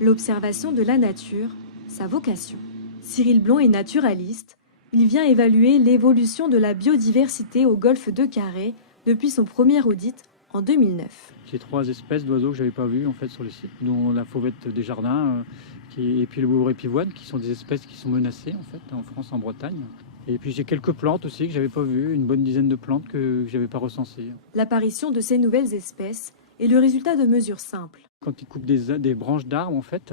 L'observation de la nature, sa vocation. Cyril Blond est naturaliste. Il vient évaluer l'évolution de la biodiversité au golfe de Carré depuis son premier audit en 2009. J'ai 3 espèces d'oiseaux que je n'avais pas vues en fait, sur le site, dont la fauvette des jardins et puis le bourré pivoine, qui sont des espèces qui sont menacées en fait, en France, en Bretagne. Et puis j'ai quelques plantes aussi que je n'avais pas vues, une bonne dizaine de plantes que je n'avais pas recensées. L'apparition de ces nouvelles espèces est le résultat de mesures simples. Quand ils coupent des branches d'arbres, en fait,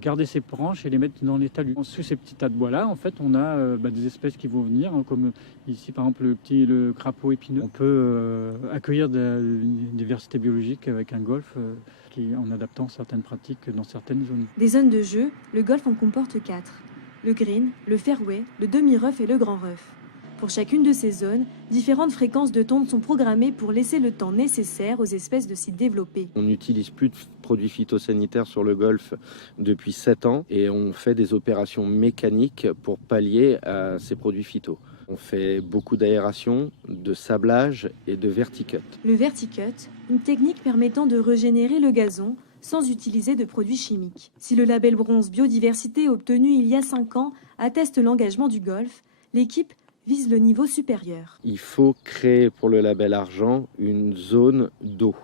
garder ces branches et les mettre dans les talus. Sous ces petits tas de bois-là, en fait, on a des espèces qui vont venir, hein, comme ici, par exemple, le crapaud épineux. On peut accueillir une diversité biologique avec un golfe en adaptant certaines pratiques dans certaines zones. Des zones de jeu, le golfe en comporte 4. Le green, le fairway, le demi-rough et le grand rough. Pour chacune de ces zones, différentes fréquences de tonte sont programmées pour laisser le temps nécessaire aux espèces de s'y développer. On n'utilise plus de produits phytosanitaires sur le golfe depuis 7 ans et on fait des opérations mécaniques pour pallier à ces produits phyto. On fait beaucoup d'aération, de sablage et de verticut. Le verticut, une technique permettant de régénérer le gazon sans utiliser de produits chimiques. Si le label bronze biodiversité obtenu il y a 5 ans atteste l'engagement du golfe, l'équipe vise le niveau supérieur. Il faut créer pour le label argent une zone d'eau.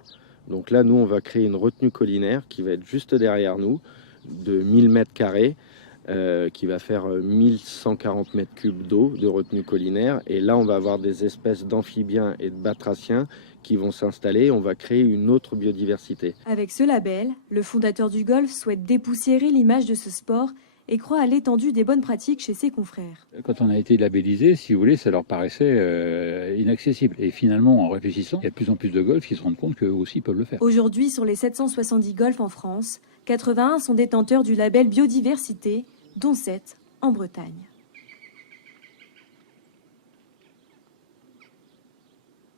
Donc là, nous, on va créer une retenue collinaire qui va être juste derrière nous, de 1000 mètres carrés, qui va faire 1140 mètres cubes d'eau de retenue collinaire. Et là, on va avoir des espèces d'amphibiens et de batraciens qui vont s'installer. On va créer une autre biodiversité. Avec ce label, le fondateur du golfe souhaite dépoussiérer l'image de ce sport et croit à l'étendue des bonnes pratiques chez ses confrères. Quand on a été labellisé, si vous voulez, ça leur paraissait inaccessible. Et finalement, en réfléchissant, il y a de plus en plus de golfs qui se rendent compte qu'eux aussi peuvent le faire. Aujourd'hui, sur les 770 golfs en France, 81 sont détenteurs du label biodiversité, dont 7 en Bretagne.